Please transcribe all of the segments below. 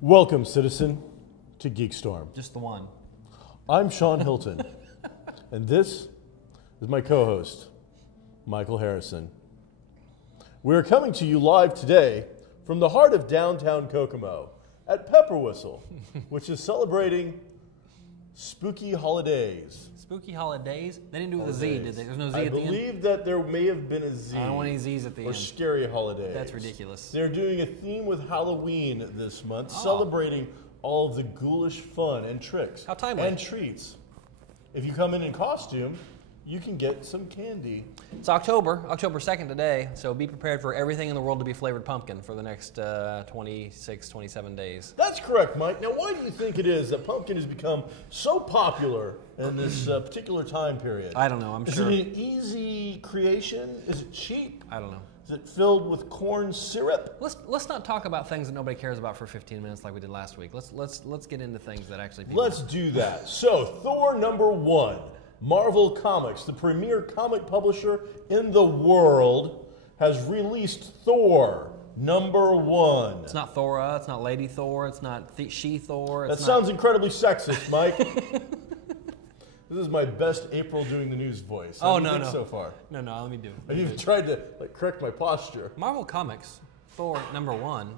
Welcome, citizen, to Geekstorm. Just the one. I'm Sean Hilton, and this is my co-host, Michael Harrison. We are coming to you live today from the heart of downtown Kokomo at Pepper Whistle, which is celebrating spooky holidays. Spooky holidays? They didn't do it with a Z, did they? There's no Z at the end? I believe that there may have been a Z. I don't want any Z's at the or end. scary holidays. That's ridiculous. They're doing a theme with Halloween this month, celebrating all of the ghoulish fun and tricks. How timely. And treats. If you come in costume, you can get some candy. It's October 2nd today, so be prepared for everything in the world to be flavored pumpkin for the next 26, 27 days. That's correct, Mike. Now, why do you think it is that pumpkin has become so popular in this particular time period? I don't know, I'm sure. Is it an easy creation? Is it cheap? I don't know. Is it filled with corn syrup? Let's not talk about things that nobody cares about for 15 minutes like we did last week. Let's get into things that actually people Let's do that. So, Thor #1. Marvel Comics, the premier comic publisher in the world, has released Thor #1. It's not Thora, it's not Lady Thor, it's not She-Thor. That sounds incredibly sexist, Mike. This is my best April doing the news voice. Oh, How do you no, think no. so far? No, let me do it. I've even tried to correct my posture. Marvel Comics, Thor #1,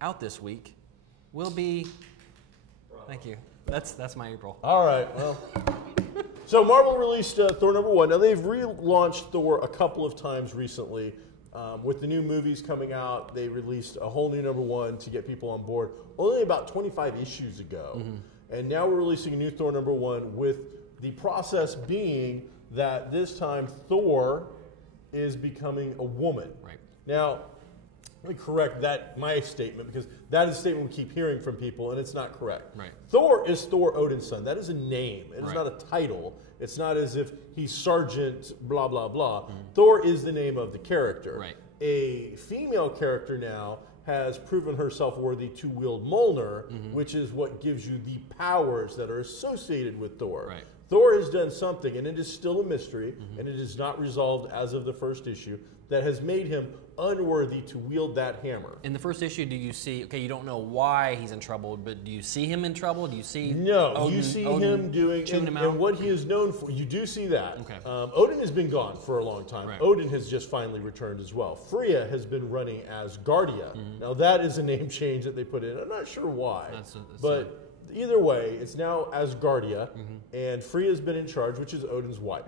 out this week, will be... Thank you. That's my April. All right, well... So Marvel released Thor #1. Now they've relaunched Thor a couple of times recently. With the new movies coming out, they released a whole new #1 to get people on board only about 25 issues ago. Mm-hmm. And now we're releasing a new Thor #1 with the process being that this time Thor is becoming a woman. Right. Now, let me correct my statement, because that is a statement we keep hearing from people, and it's not correct. Right. Thor is Thor Odin's son. That is a name. It is Right. not a title. It's not as if he's Sergeant blah, blah, blah. Mm-hmm. Thor is the name of the character. Right. A female character now has proven herself worthy to wield Mjolnir, Mm-hmm. which is what gives you the powers that are associated with Thor. Right. Thor has done something, and it is still a mystery, Mm-hmm. and it is not resolved as of the first issue, that has made him unworthy to wield that hammer. In the first issue, do you see, you don't know why he's in trouble, but do you see him in trouble? Do you see No, you see him doing, and what he is known for, you do see that. Okay. Odin has been gone for a long time. Right. Odin has just finally returned as well. Freya has been running as Guardia. Mm-hmm. Now that is a name change that they put in. I'm not sure why, but either way, it's now Asgardia, and Freya's been in charge, which is Odin's wife.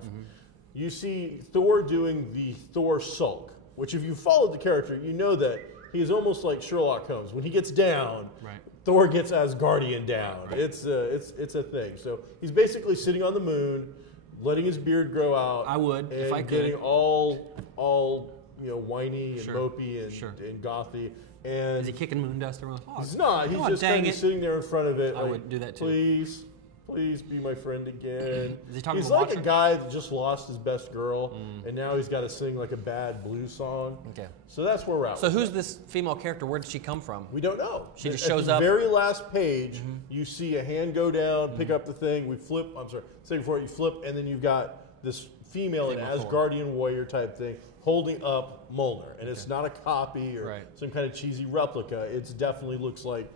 You see Thor doing the Thor sulk, which if you followed the character, you know that he is almost like Sherlock Holmes. When he gets down, right. Thor gets Asgardian down. Right. It's a thing. So he's basically sitting on the moon, letting his beard grow out. I would, if I and could. getting all whiny and Sure. mopey and, Sure. and gothy. And Is he kicking moon dust around? Oh, he's not. He's just kind of sitting there in front of it. I would do that too. Please be my friend again. Is he talking He's to a like watcher? a guy that just lost his best girl, and now he's got to sing like a bad blues song. Okay. So that's where we're at. So who's this female character? Where did she come from? We don't know. She just At shows the up? very last page, you see a hand go down, pick up the thing. We flip. I'm sorry. Second before you flip, and then you've got this female an Asgardian warrior type thing holding up Mjolnir, and it's not a copy or some kind of cheesy replica. It definitely looks like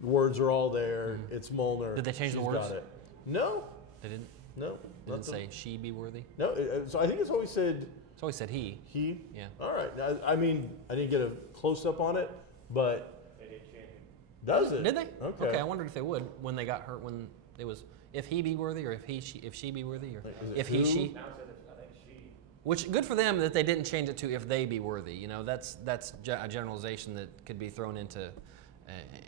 the words are all there. It's Mjolnir. Did they change the She's words? got it. No. They didn't? No. Didn't say she be worthy? No. So I think it's always said. It's always said he. He. Yeah. All right. Now, I mean, I didn't get a close up on it, but. They did change it. Does it? Did they? Okay. I wondered if they would when they got hurt. When it was if he be worthy, or if she be worthy, or if he she. Now it says I think she. Which good for them that they didn't change it to if they be worthy. You know, that's a generalization that could be thrown into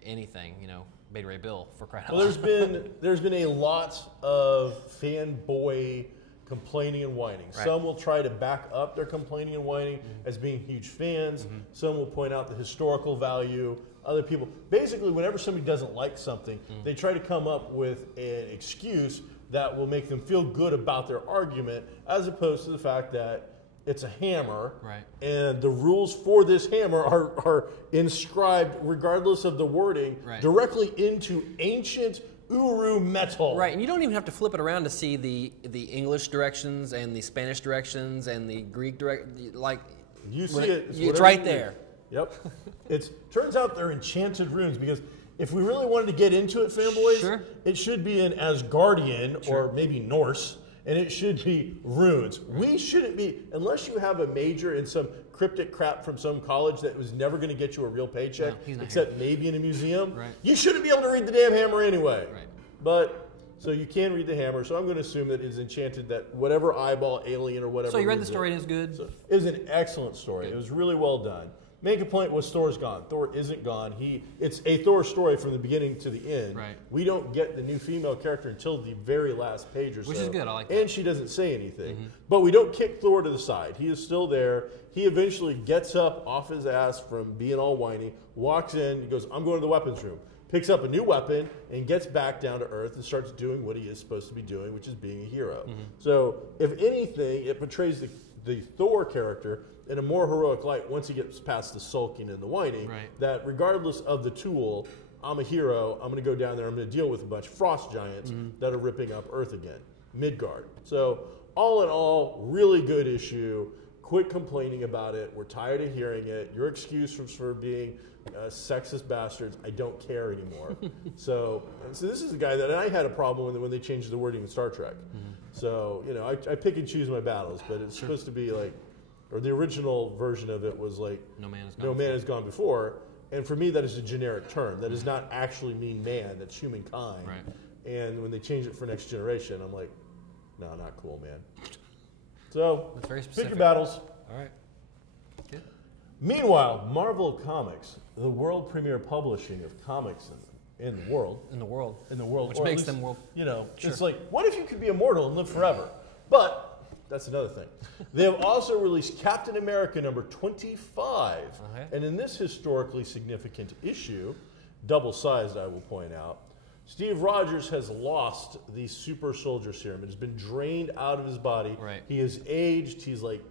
anything. You know, Beta Ray Bill for crying out loud. There's been a lot of fanboy complaining and whining. Right. Some will try to back up their complaining and whining as being huge fans. Some will point out the historical value other people. Basically, whenever somebody doesn't like something, they try to come up with an excuse that will make them feel good about their argument, as opposed to the fact that it's a hammer, Right. and the rules for this hammer are inscribed, regardless of the wording, Right. directly into ancient Uru metal. Right, and you don't even have to flip it around to see the English directions and the Spanish directions and the Greek like You see when it. it's whatever right you there. do. Yep. Turns out they're enchanted runes, because if we really wanted to get into it, fanboys, Sure. it should be an Asgardian or maybe Norse, and it should be runes. We shouldn't be, unless you have a major in some cryptic crap from some college that was never going to get you a real paycheck, No, he's not except maybe in a museum. Right. You shouldn't be able to read the damn hammer anyway. Right. But so you can read the hammer, so I'm going to assume that it is enchanted, that whatever eyeball alien or whatever. So you read the reads story it. and it's good? So it was an excellent story. It was really well done. Main complaint was Thor's gone. Thor isn't gone. It's a Thor story from the beginning to the end. Right. We don't get the new female character until the very last page or so. Which is good. I like that. And she doesn't say anything. But we don't kick Thor to the side. He is still there. He eventually gets up off his ass from being all whiny, walks in, he goes, I'm going to the weapons room. Picks up a new weapon and gets back down to Earth and starts doing what he is supposed to be doing, which is being a hero. So, if anything, it portrays the Thor character in a more heroic light once he gets past the sulking and the whining, Right. that regardless of the tool, I'm a hero, I'm going to go down there, I'm going to deal with a bunch of frost giants that are ripping up Earth again. Midgard. So, all in all, really good issue. Quit complaining about it. We're tired of hearing it. Your excuse for being sexist bastards, I don't care anymore. so this is the guy that, and I had a problem when they changed the wording in Star Trek. So, I pick and choose my battles, but it's supposed to be like, or the original version of it was like, No man is gone. no man has gone before. And for me, that is a generic term. That does not actually mean man. That's humankind. Right. And when they change it for next generation, I'm like, no, not cool, man. So, That's very pick specific. your battles. All right. Good. Meanwhile, Marvel Comics, the world premier publishing of comics in the world, In the world. Which or at makes least, them world. it's like, what if you could be immortal and live forever? But that's another thing. They have also released Captain America number 25, Okay. and in this historically significant issue, double-sized, I will point out, Steve Rogers has lost the super soldier serum. It has been drained out of his body. Right. He is aged. He's like,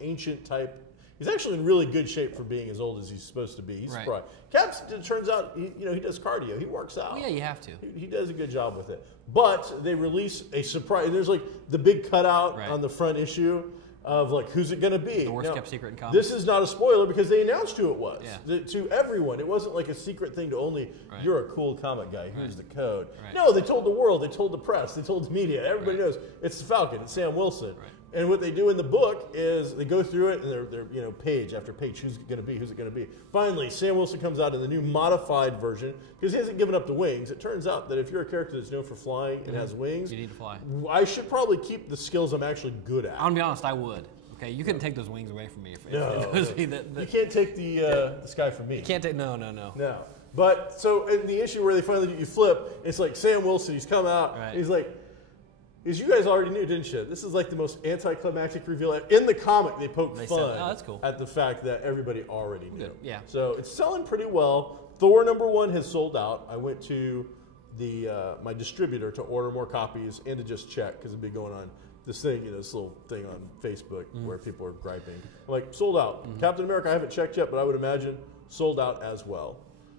ancient type. He's actually in really good shape for being as old as he's supposed to be. He's Right. surprised. Caps, it turns out, he does cardio. He works out. Well, yeah, you have to. He does a good job with it. But they release a surprise. There's like the big cutout Right. on the front issue of like, who's it going to be? The worst Now, kept secret in comics. This is not a spoiler because they announced who it was Yeah. to everyone. It wasn't like a secret thing to only, Right. you're a cool comic guy. Here's the code. Right. No, they told the world. They told the press. They told the media. Everybody Right. knows. It's the Falcon. It's Sam Wilson. Right. And what they do in the book is they go through it and they're page after page. Who's it going to be? Who's it going to be? Finally, Sam Wilson comes out in the new modified version because he hasn't given up the wings. It turns out that if you're a character that's known for flying and has wings, You need to fly. I should probably keep the skills I'm actually good at. I'm gonna be honest, I would. Okay, you couldn't take those wings away from me if No, it was me that you can't take the sky from me. can't take. No. No. But so in the issue where they finally you flip, it's like Sam Wilson. He's come out. Right. He's like, "As you guys already knew, didn't you? This is like the most anticlimactic reveal in the comic." They poke They fun said, "Oh, that's cool." at the fact that everybody already knew. Good, yeah. So it's selling pretty well. Thor #1 has sold out. I went to the my distributor to order more copies and to just check because it'd be going on this thing, this little thing on Facebook where people are griping. I'm like, sold out. Captain America, I haven't checked yet, but I would imagine sold out as well.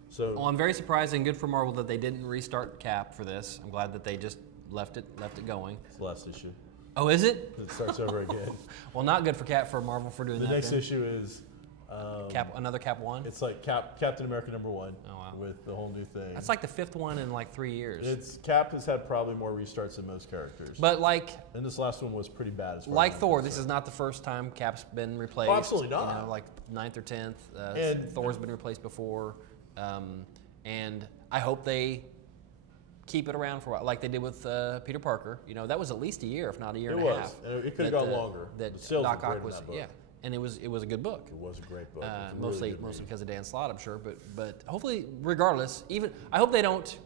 So Well, I'm very surprised and good for Marvel that they didn't restart Cap for this. I'm glad that they just left it going. it's the last issue. Oh, is it? It starts over again. Well, not good for Marvel for doing The that. next then. issue is Another Cap 1. it's like Captain America #1 Oh, wow. with the whole new thing. That's like the 5th one in like 3 years. It's Cap has had probably more restarts than most characters, But like and this last one was pretty bad as far like as I'm Thor, this concerned. is not the first time Cap's been replaced. Oh, absolutely not. Like 9th or 10th. And- Thor's been replaced before. And I hope they keep it around for a while, like they did with Peter Parker. That was at least a year, if not a year It and a was. half. And it could have that, gone longer. That The sales were Doc great Ock in was, that book. yeah, and it was a good book. It was a great book. It was a really Mostly good read. because of Dan Slott, I'm sure. But hopefully, regardless, I hope they don't.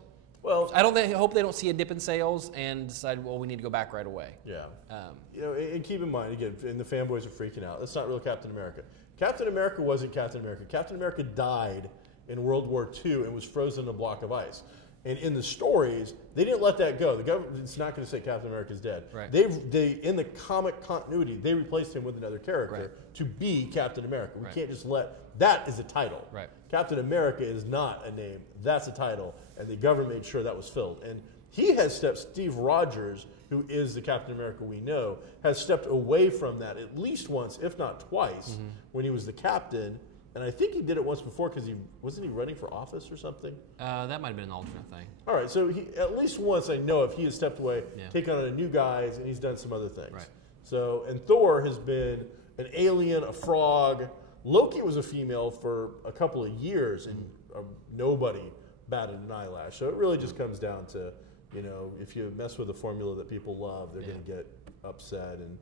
Well, I hope they don't see a dip in sales and decide, well, we need to go back right away. yeah. Um, And keep in mind, again, and the fanboys are freaking out. That's not real Captain America. Captain America wasn't Captain America. Captain America died in World War II and was frozen in a block of ice. And in the stories, they didn't let that go. The government's not going to say Captain America's dead. Right. They in the comic continuity, they replaced him with another character Right. to be Captain America. We Right. can't just let that is a title. Right. Captain America is not a name. That's a title, and the government made sure that was filled. And he has stepped. Steve Rogers, who is the Captain America we know, has stepped away from that at least once, if not twice, when he was the captain. And I think he did it once before because wasn't he running for office or something? That might have been an alternate thing. All right, so he at least once I know if he has stepped away, Yeah. taken on a new guys, and he's done some other things. Right. So and Thor has been an alien, a frog. Loki was a female for a couple of years, and nobody batted an eyelash. So it really just comes down to, if you mess with a formula that people love, they're going to get upset and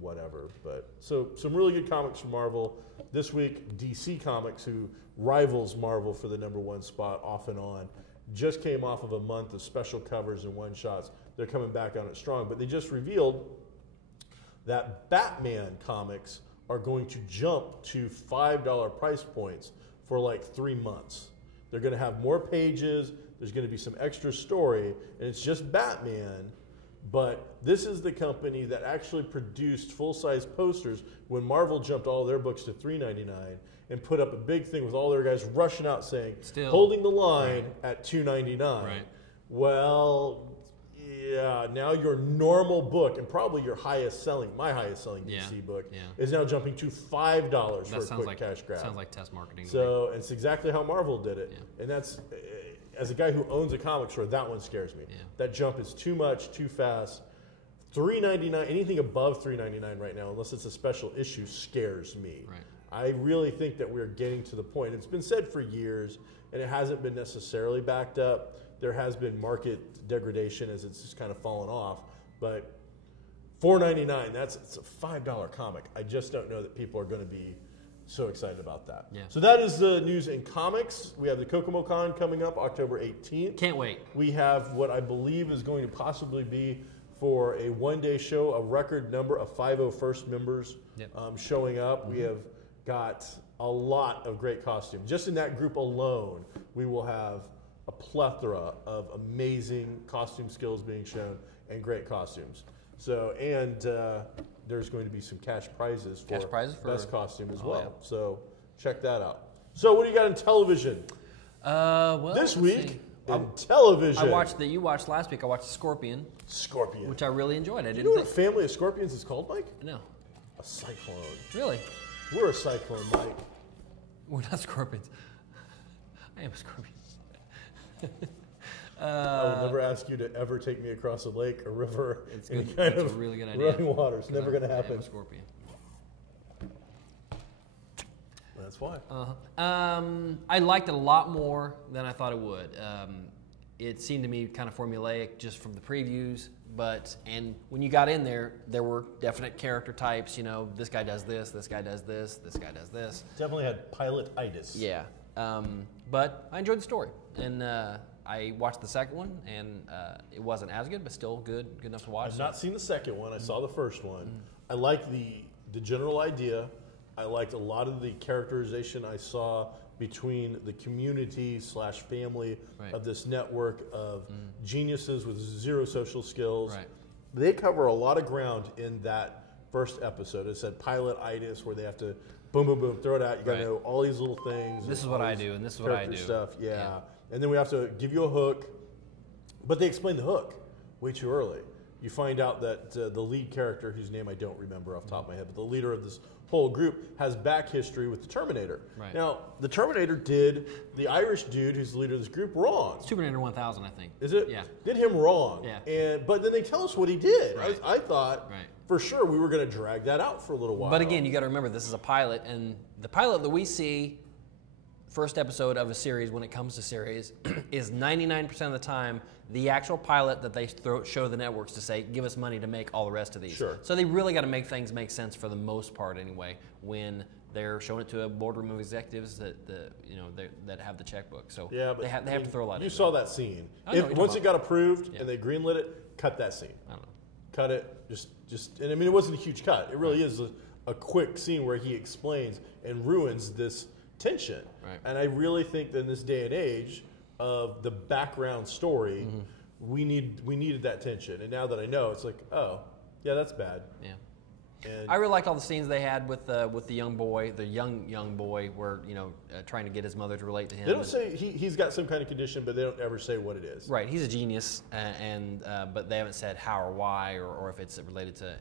whatever. But so some really good comics from Marvel this week. DC Comics, who rivals Marvel for the #1 spot off and on, just came off of a month of special covers and one shots. They're coming back on it strong, but they just revealed that Batman comics are going to jump to $5 price points for like 3 months. They're going to have more pages. There's going to be some extra story, and it's just Batman. But this is the company that actually produced full-size posters when Marvel jumped all their books to $3.99 and put up a big thing with all their guys rushing out saying, holding the line at $2.99. Right. Well, yeah, now your normal book and probably your my highest selling DC book is now jumping to $5 for a quick cash grab. Sounds like test marketing. So it's exactly how Marvel did it. Yeah. And that's, as a guy who owns a comic store, that one scares me. Yeah. That jump is too much, too fast. $3.99, anything above $3.99 right now, unless it's a special issue, scares me. Right. I really think that we're getting to the point. It's been said for years, and it hasn't been necessarily backed up. There has been market degradation as it's just kind of fallen off. But $4.99, it's a $5 comic. I just don't know that people are going to be so excited about that. Yeah. So that is the news in comics. We have the Kokomo Con coming up October 18th. Can't wait. We have what I believe is going to possibly be, for a one-day show, a record number of 501st members showing up. We have got a lot of great costumes. Just in that group alone, we will have a plethora of amazing costume skills being shown and great costumes. So, and there's going to be some cash prizes for best costume as well. Yeah. So check that out. So what do you got in television? Well, this week in television. You watched last week. I watched Scorpion. Scorpion. Which I really enjoyed. You know what a family of scorpions is called, Mike? No. A cyclone. Really? We're a cyclone, Mike. We're not scorpions. I am a scorpion. I would never ask you to ever take me across a lake or river. It's any good. kind That's of a really good idea. running water. It's never going to I am happen. a scorpion. That's why. I liked it a lot more than I thought it would. It seemed to me kind of formulaic just from the previews, and when you got in there were definite character types. This guy does this guy does this guy does this. Definitely had pilot-itis. Yeah, but I enjoyed the story, and I watched the second one, and it wasn't as good, but still good enough to watch. I've not seen the second one. I saw the first one. I liked the general idea. I liked a lot of the characterization I saw between the community / family of this network of geniuses with zero social skills. Right. They cover a lot of ground in that first episode. It said pilot-itis, where they have to boom, boom, boom, throw it out. You got to know all these little things. This is what I do, and this is what I do. Stuff, yeah. And then we have to give you a hook, but they explain the hook way too early. You find out that the lead character, whose name I don't remember off the top of my head, but the leader of this whole group has back history with the Terminator. Right. Now, the Terminator did the Irish dude who's the leader of this group wrong. Terminator 1000, I think. Is it? Yeah. Did him wrong. Yeah. But then they tell us what he did. Right. I thought for sure we were going to drag that out for a little while. But again, you got to remember this is a pilot, and the pilot that we see, first episode of a series when it comes to series, is 99% of the time the actual pilot that they show the networks to say, give us money to make all the rest of these. Sure. So they really got to make things make sense for the most part anyway when they're showing it to a boardroom of executives that have the checkbook. So yeah, but they have to throw a lot in. You saw that scene. Once it got approved and they greenlit it, cut that scene. I don't know. Cut it. And I mean, it wasn't a huge cut. It really is a quick scene where he explains and ruins this tension. Right. And I really think that in this day and age of the background story, we needed that tension. And now that I know, it's like, oh, yeah, that's bad. Yeah. And I really liked all the scenes they had with the young boy, the young boy, where trying to get his mother to relate to him. they don't say he's got some kind of condition, but they don't ever say what it is. Right, he's a genius, but they haven't said how or why, or if it's related to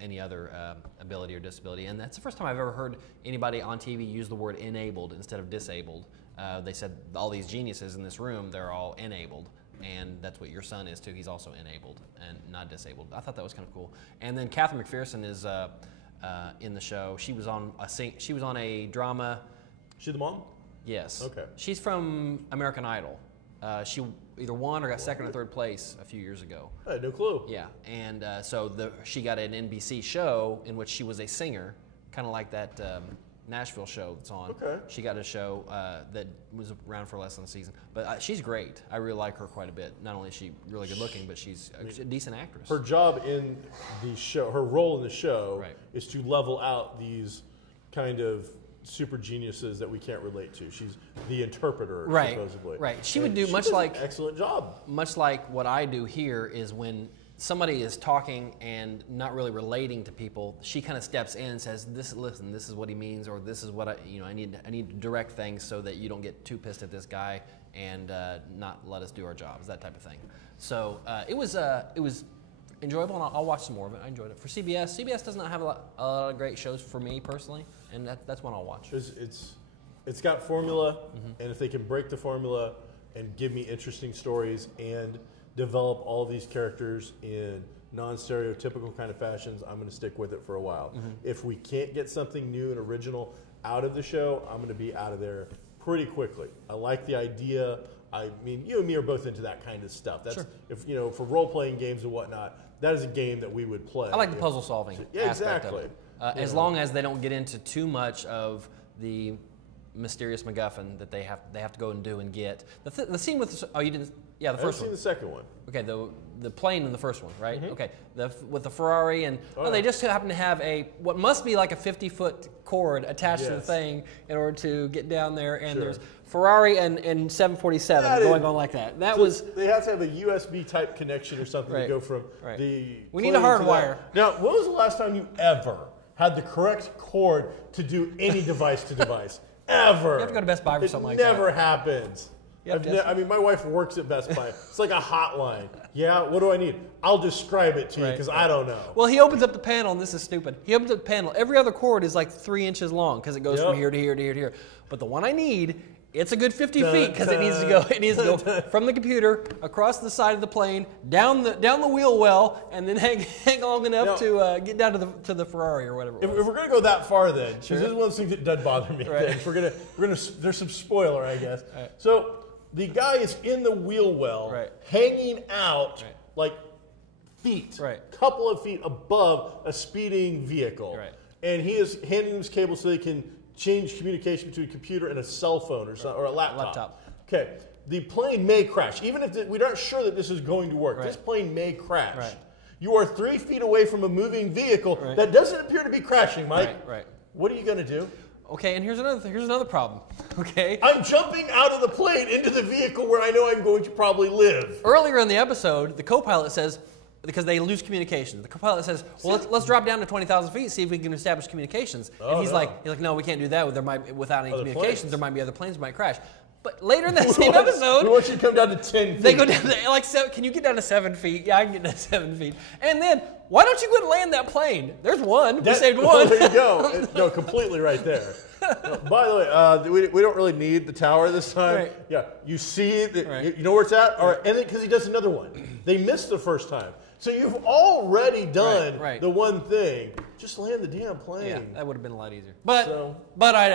any other ability or disability. And that's the first time I've ever heard anybody on TV use the word enabled instead of disabled. They said all these geniuses in this room, they're all enabled. And that's what your son is too. He's also enabled and not disabled. I thought that was kind of cool. And then Catherine McPherson is in the show. She was on a drama. She the mom? Yes. Okay. She's from American Idol. She either won or got second or third place a few years ago. I had no clue. Yeah, and so she got an NBC show in which she was a singer, kind of like that Nashville show that's on. Okay. She got a show that was around for less than a season. But she's great. I really like her quite a bit. Not only is she really good looking, but she's a decent actress. Her job in the show, her role in the show, Right. is to level out these kind of super geniuses that we can't relate to. She's the interpreter, Right, supposedly. right. She And would do she much does like- an excellent job. Much like what I do here is when somebody is talking and not really relating to people, she kind of steps in and says, "Listen, this is what he means, or this is what I need to direct things so that you don't get too pissed at this guy and not let us do our jobs," that type of thing. So it was enjoyable, and I'll watch some more of it. I enjoyed it. For CBS does not have a lot of great shows for me personally, and that's one I'll watch. It's got formula, and if they can break the formula and give me interesting stories and develop all these characters in non-stereotypical kind of fashions, I'm going to stick with it for a while. If we can't get something new and original out of the show, I'm going to be out of there pretty quickly. I like the idea. I mean, you and me are both into that kind of stuff. That's Sure. if for role-playing games and whatnot, that is a game that we would play. I like the puzzle solving Yeah, aspect exactly. of it. As long as they don't get into too much of the mysterious MacGuffin that they have to go and do and get. The scene with you didn't. Yeah, the I haven't first seen one. the second one. Okay, the plane in the first one, right? Okay, with the Ferrari and they just happen to have what must be like a 50-foot cord attached to the Yes. thing in order to get down there. And Sure. there's Ferrari and 747 That going is- on like that. That So was they have to have a USB type connection or something to Right. go from Right. the. We need a plane to hardwire. that. Now, when was the last time you ever had the correct cord to do any device to device? Ever. You have to go to Best Buy for It something like never happens. You have to- I mean, my wife works at Best Buy. It's like a hotline. Yeah, what do I need? I'll describe it to you Right. because I don't know. Well, he opens up the panel, and this is stupid. He opens up the panel. Every other cord is like 3 inches long because it goes Yep. from here to here to here to here. But the one I need, it's a good 50 Dun, feet because it needs to go. It needs to go from the computer across the side of the plane, down the wheel well, and then hang long enough Now- to get down to the Ferrari or whatever. It If was. we're gonna go that far, then because Sure. this is one of those things that does bother me. Right. Then. We're gonna there's some spoiler, I guess. Right. So the guy is in the wheel well, Right. hanging out Right. like feet, Right. couple of feet above a speeding vehicle, Right. and he is handing them his cable so they can change communication between a computer and a cell phone or something, or a laptop. Okay, the plane may crash, even if we're not sure that this is going to work. Right. This plane may crash. Right. You are 3 feet away from a moving vehicle Right. that doesn't appear to be crashing, Mike. Right. What are you going to do? Okay, and here's another problem. Okay. I'm jumping out of the plane into the vehicle where I know I'm going to probably live. Earlier in the episode, the co-pilot says, because they lose communication, the co-pilot says, "Well, let's drop down to 20,000 feet, see if we can establish communications." Oh, and he's no. like, "No, we can't do that. Without any Other communications, planes. there might be other planes that might crash." But later in that same episode, We want you to come down to 10 feet. they go down to like can you get down to 7 feet? Yeah, I can get down to 7 feet. And then why don't you go and land that plane? There's one. We saved one. There you go. No, completely right there. By the way, we don't really need the tower this time. Right. Yeah, you see, Right. you know where it's at? All right, and then because he does another one. They missed the first time. So you've already done Right. the one thing. Just land the damn plane. Yeah, that would have been a lot easier. But So- I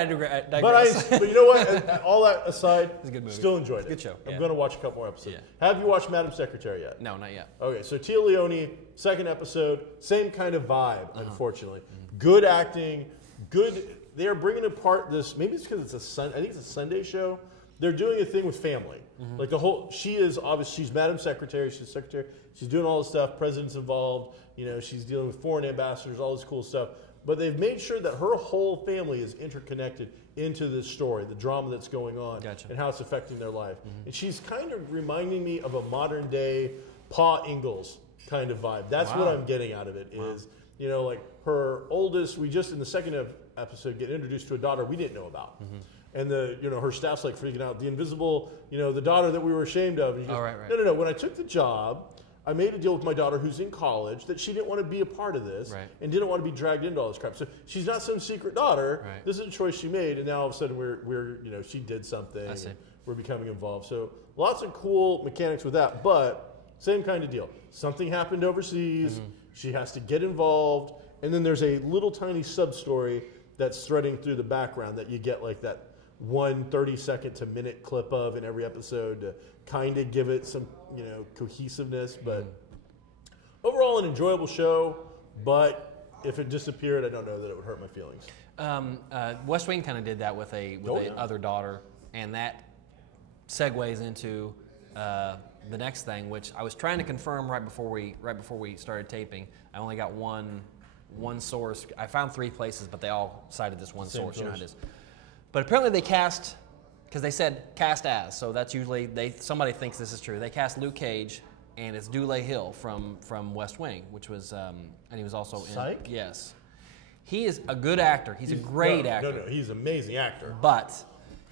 digress. But you know what? All that aside, a good movie. still enjoyed it. Good show, I'm yeah. going to watch a couple more episodes. Yeah. Have you watched Madam Secretary yet? No, not yet. Okay, so Tia Leone, second episode, same kind of vibe, Uh-huh. unfortunately. Mm-hmm. Good acting, good. They are bringing apart this. Maybe it's because I think it's a Sunday show. They're doing a thing with family, Mm-hmm. like the whole. She is obviously she's Madam Secretary. She's secretary. She's doing all this stuff. President's involved. You know, she's dealing with foreign ambassadors, all this cool stuff. but they've made sure that her whole family is interconnected into this story, the drama that's going on, Gotcha. and how it's affecting their life. And she's kind of reminding me of a modern day Pa Ingalls kind of vibe. That's what Wow. I'm getting out of it is, you know, like her oldest, we just in the second episode get introduced to a daughter we didn't know about. And her staff's like freaking out. The invisible, the daughter that we were ashamed of. And she goes, right, right. No. When I took the job, I made a deal with my daughter who's in college that she didn't want to be a part of this Right. and didn't want to be dragged into all this crap. So she's not some secret daughter. Right. This is a choice she made, and now all of a sudden we're she did something. I see. And we're becoming involved. So lots of cool mechanics with that, but same kind of deal. Something happened overseas. She has to get involved, and then there's a little tiny sub story that's threading through the background that you get like that 1 30-second to minute clip of in every episode to kind of give it some cohesiveness. But overall, an enjoyable show. But if it disappeared, I don't know that it would hurt my feelings. West Wing kind of did that with a other daughter, and that segues into the next thing, which I was trying to confirm right before we started taping. I only got one source. I found 3 places, but they all cited this one Same source. You know how it source. is. But apparently they cast, because they said cast as, so that's usually somebody thinks this is true. They cast Luke Cage, and it's Dule Hill from West Wing, which was and he was also Psych? in yes. He is a good actor. He's a great actor. No, he's an amazing actor. But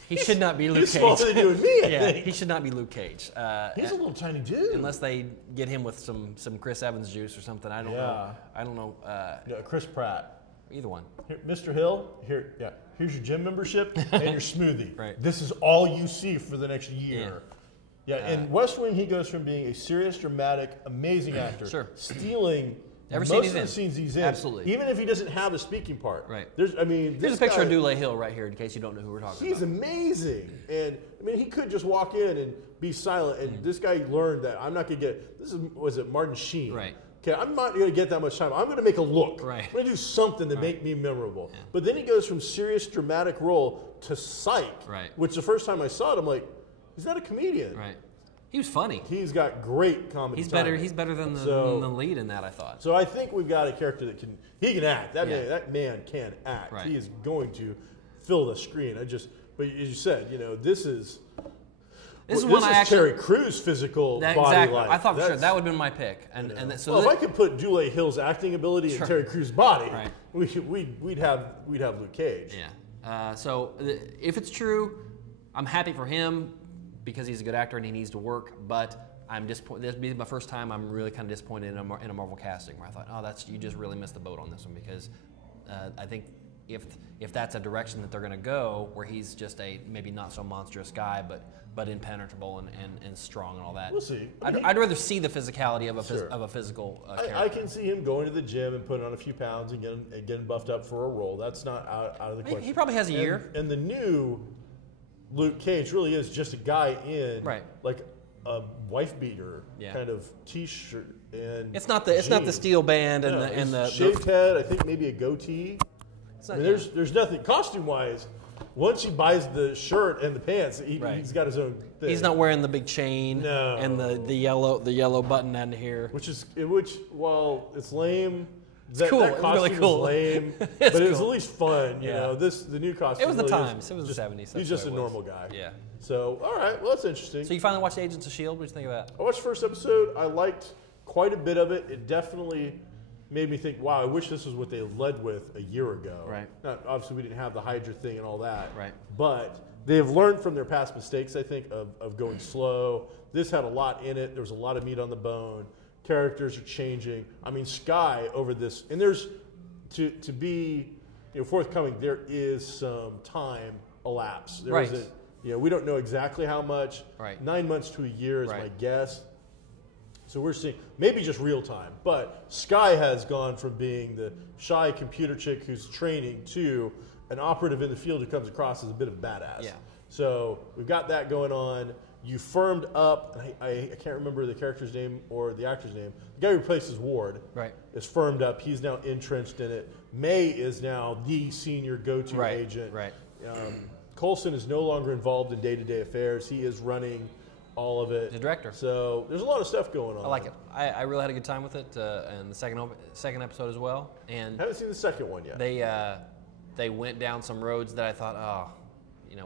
he should not be Luke He's Cage. smaller than you and me, I Yeah, think. he should not be Luke Cage. He's a little tiny dude. Unless they get him with some Chris Evans juice or something. I don't know. I don't know. Chris Pratt. Either one. Here, Mr. Hill, here's your gym membership and your smoothie. Right. This is all you see for the next year. Yeah, in West Wing, he goes from being a serious, dramatic, amazing actor, Sure. stealing Every most scene of he's the in. scenes he's in, Absolutely. even if he doesn't have a speaking part. Right. Here's Here's this a picture guy, of Dule Hill right here, in case you don't know who we're talking He's about. amazing, and he could just walk in and be silent. And this guy learned that I'm not going to get. Was it Martin Sheen? Right. Okay, I'm not going to get that much time. I'm going to make a look. Right. I'm going to do something to make me memorable. Yeah. But then he goes from serious, dramatic role to Psych. Right. Which the first time I saw it, I'm like, he's not a comedian. Right. He was funny. He's got great comedy. He's timing. better than the lead in that, I thought. So I think we've got a character that can act. That man can act. Right. He is going to fill the screen. But as you said, this is one I actually Terry Crews' physical body exactly. life. I thought for sure that would have been my pick. So if I could put Dule Hill's acting ability in Terry Crews' body, Right. we'd have Luke Cage. Yeah. So if it's true, I'm happy for him because he's a good actor and he needs to work. But I'm disappointed. This will be my first time. I'm really kind of disappointed in a Marvel casting where I thought, you just really missed the boat on this one because I think if that's a direction that they're going to go, where he's just a maybe not so monstrous guy, but impenetrable and strong and all that. We'll see. I'd rather see the physicality of a physical character. I can see him going to the gym and putting on a few pounds and getting buffed up for a role. That's not out of the question. He probably has a year. And the new Luke Cage really is just a guy in like a wife beater kind of T-shirt and it's not the steel band and the shaved head. I think maybe a goatee. There's nothing costume wise. Once he buys the shirt and the pants, he's got his own thing. He's not wearing the big chain and the yellow button down here. Which while it's lame, that cool. costume really cool. is lame, but it was at least fun. You know, the new costume. It was the really times. It was the 70s. He's just a normal guy. Yeah. So all right, well that's interesting. So you finally watched Agents of S.H.I.E.L.D. What did you think of that? I watched the first episode. I liked quite a bit of it. It definitely made me think, wow, I wish this was what they led with a year ago. Right. Not, obviously, we didn't have the Hydra thing and all that. Right. But they have learned from their past mistakes, I think, of going slow. This had a lot in it. There was a lot of meat on the bone. Characters are changing. I mean, Skye over this, and there's, to be forthcoming, there is some time elapsed. There right. isn't, we don't know exactly how much. Right. 9 months to a year is right. my guess. So we're seeing maybe just real time, but Skye has gone from being the shy computer chick who's training to an operative in the field who comes across as a bit of a badass. Yeah. So we've got that going on. You firmed up. I can't remember the character's name or the actor's name. The guy who replaces Ward is firmed up. He's now entrenched in it. May is now the senior go-to agent. Right. Coulson is no longer involved in day-to-day affairs. He is running all of it. The director. So there's a lot of stuff going on. I like it. I really had a good time with it, and the second episode as well. And I haven't seen the second one yet. They went down some roads that I thought, oh,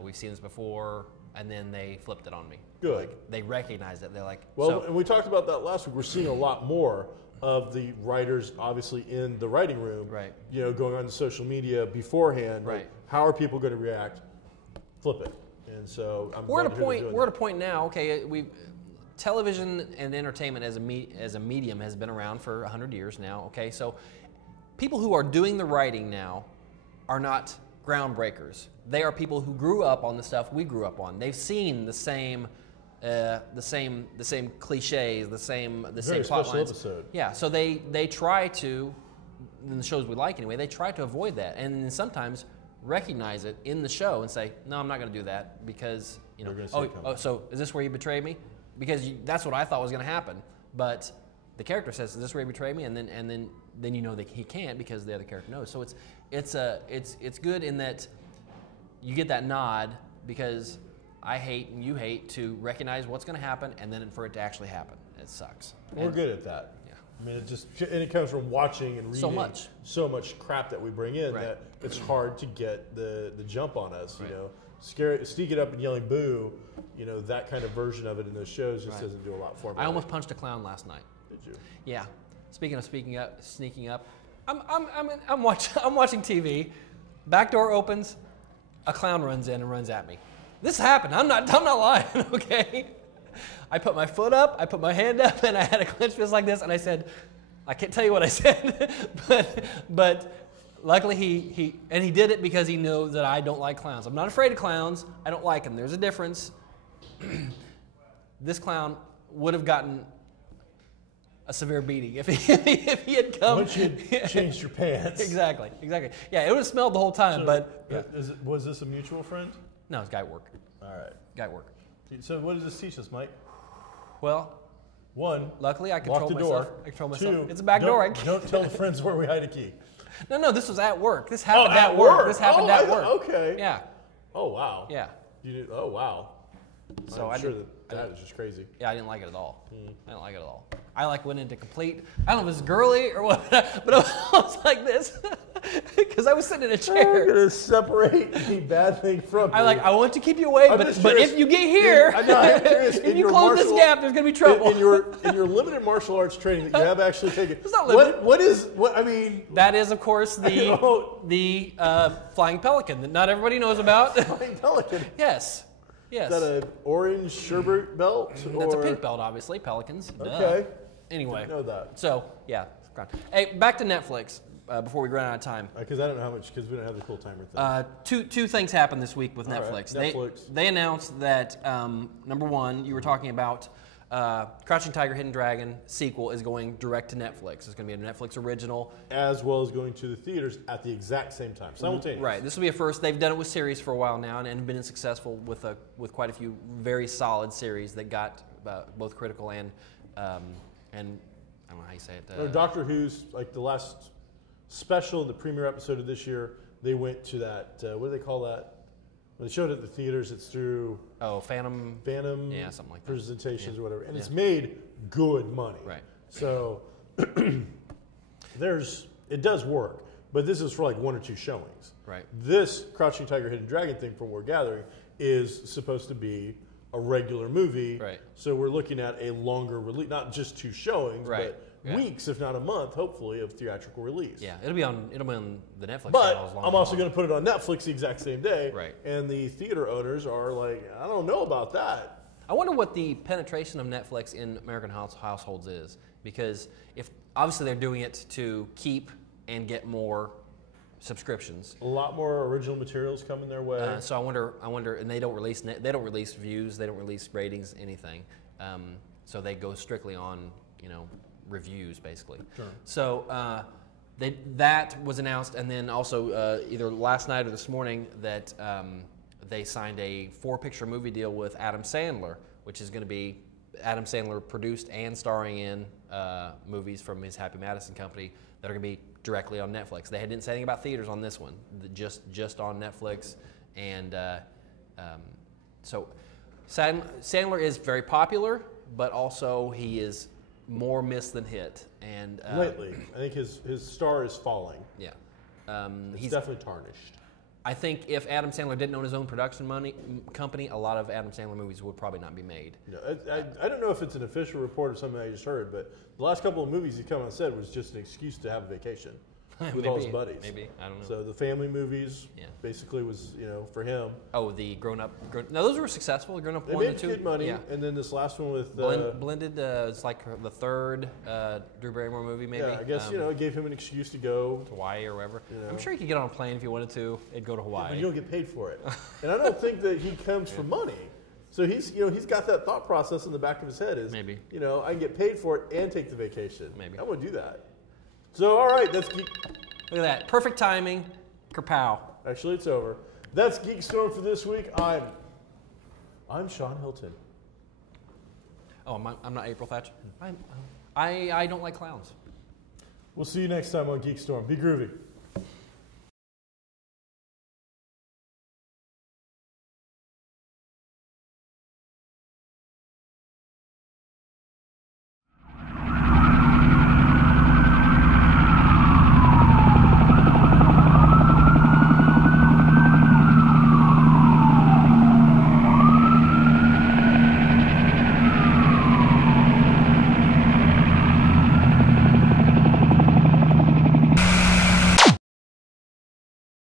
we've seen this before, and then they flipped it on me. Good. Like, they recognized it. They're like, well, and we talked about that last week. We're seeing a lot more of the writers, obviously in the writing room, right? Going on to social media beforehand. Right. Like, how are people going to react? Flip it. And so we're at a point now. Okay, television and entertainment as a medium has been around for 100 years now. Okay, so people who are doing the writing now are not groundbreakers. They are people who grew up on the stuff we grew up on. They've seen the same cliches, the same plot lines. Episode. Yeah, so they try to, in the shows we like anyway, they try to avoid that, and then sometimes recognize it in the show and say, no, I'm not going to do that because so is this where you betrayed me? Because that's what I thought was going to happen, but the character says, is this where you betrayed me? And then that he can't because the other character knows. So it's good in that you get that nod because I hate and you hate to recognize what's going to happen and then for it to actually happen. It sucks. We're good at that. Yeah. I mean, it comes from watching and reading so much crap that we bring in that it's hard to get the jump on us. Right. Sneaking up and yelling "boo," that kind of version of it in those shows just doesn't do a lot for me. I almost punched a clown last night. Did you? Yeah. Speaking of sneaking up, I'm watching TV. Back door opens, a clown runs in and runs at me. This happened. I'm not lying. Okay. I put my foot up, I put my hand up, and I had a clenched fist like this, and I said, I can't tell you what I said, but luckily he did it because he knew that I don't like clowns. I'm not afraid of clowns. I don't like them. There's a difference. This clown would have gotten a severe beating if he had come. Once you changed your pants. Exactly. Yeah, it would have smelled the whole time, so, but... Yeah. Was this a mutual friend? No, it's guy at work. All right. Guy at work. So what does this teach us, Mike? Well, one, luckily I control myself. Door. I control myself. Two, it's a back door. Don't tell the friends where we hide a key. No, this was at work. This happened at work. This happened at work. Okay. Yeah. Oh wow. Yeah. Oh wow. So I'm sure that is just crazy. Yeah, I didn't like it at all. I didn't like it at all. I went into complete. I don't know if it was girly or what, but I was like this because I was sitting in a chair. I'm gonna separate the bad thing from you. I want to keep you away, but if you get here, I'm curious, if you close this gap, there's gonna be trouble. In your limited martial arts training that you have actually taken, it's not limited. What I mean? That is, of course, the flying pelican that not everybody knows about. Flying pelican. Yes. Yes. Is that an orange sherbet belt? That's a pink belt, obviously. Pelicans. Okay. Duh. Anyway. Didn't know that. So, yeah. Hey, back to Netflix before we run out of time. Because I don't know how much, because we don't have the cool timer thing. Two things happened this week with Netflix. Right. Netflix. They announced that, number one, you were talking about Crouching Tiger, Hidden Dragon sequel is going direct to Netflix. It's going to be a Netflix original. As well as going to the theaters at the exact same time, simultaneously. Right. This will be a first. They've done it with series for a while now and been successful with quite a few very solid series that got both critical and I don't know how you say it. Doctor Who's, like the last special, the premiere episode of this year, they went to that, what do they call that? When they showed it at the theaters, it's through... Oh, Phantom... Yeah, something like that. Presentations or whatever. And it's made good money. Right. So, it does work. But this is for like one or two showings. Right. This Crouching Tiger, Hidden Dragon thing, from what we're gathering, is supposed to be a regular movie. Right. So we're looking at a longer release, not just two showings, right. but weeks, if not a month, hopefully, of theatrical release. Yeah, it'll be on the Netflix but channel as long I'm also going to put it on Netflix the exact same day. Right. And the theater owners are like, I don't know about that. I wonder what the penetration of Netflix in American households is, because if obviously they're doing it to keep and get more subscriptions. A lot more original materials coming their way. So I wonder, and they don't release views, they don't release ratings, anything. So they go strictly on reviews basically. Sure. So that was announced, and then also either last night or this morning that they signed a 4-picture movie deal with Adam Sandler, which is going to be Adam Sandler produced and starring in movies from his Happy Madison company that are going to be directly on Netflix. They didn't say anything about theaters on this one, just on Netflix, and so Sandler is very popular, but also he is more miss than hit. And lately, I think his star is falling. Yeah, He's definitely tarnished. I think if Adam Sandler didn't own his own production company, a lot of Adam Sandler movies would probably not be made. No, I don't know if it's an official report or something I just heard, but the last couple of movies he come out and said was just an excuse to have a vacation with all his buddies. Maybe, I don't know. So the family movies basically was, for him. Oh, the grown-up. No, those were successful. Grown-up They 1 made and 2. good money, Yeah. and then this last one with Blended, it's like the third Drew Barrymore movie, maybe. Yeah, I guess it gave him an excuse to go to Hawaii or wherever. I'm sure he could get on a plane if he wanted to and go to Hawaii. But you don't get paid for it, and I don't think that he comes for money. So he's got that thought process in the back of his head is maybe I can get paid for it and take the vacation. Maybe I would do that. So all right, that's geek. Look at that, perfect timing. Kerpow. Actually, it's over. That's Geek Storm for this week. I'm Sean Hilton. Oh, I'm not April Thatcher. I don't like clowns. We'll see you next time on Geek Storm. Be groovy.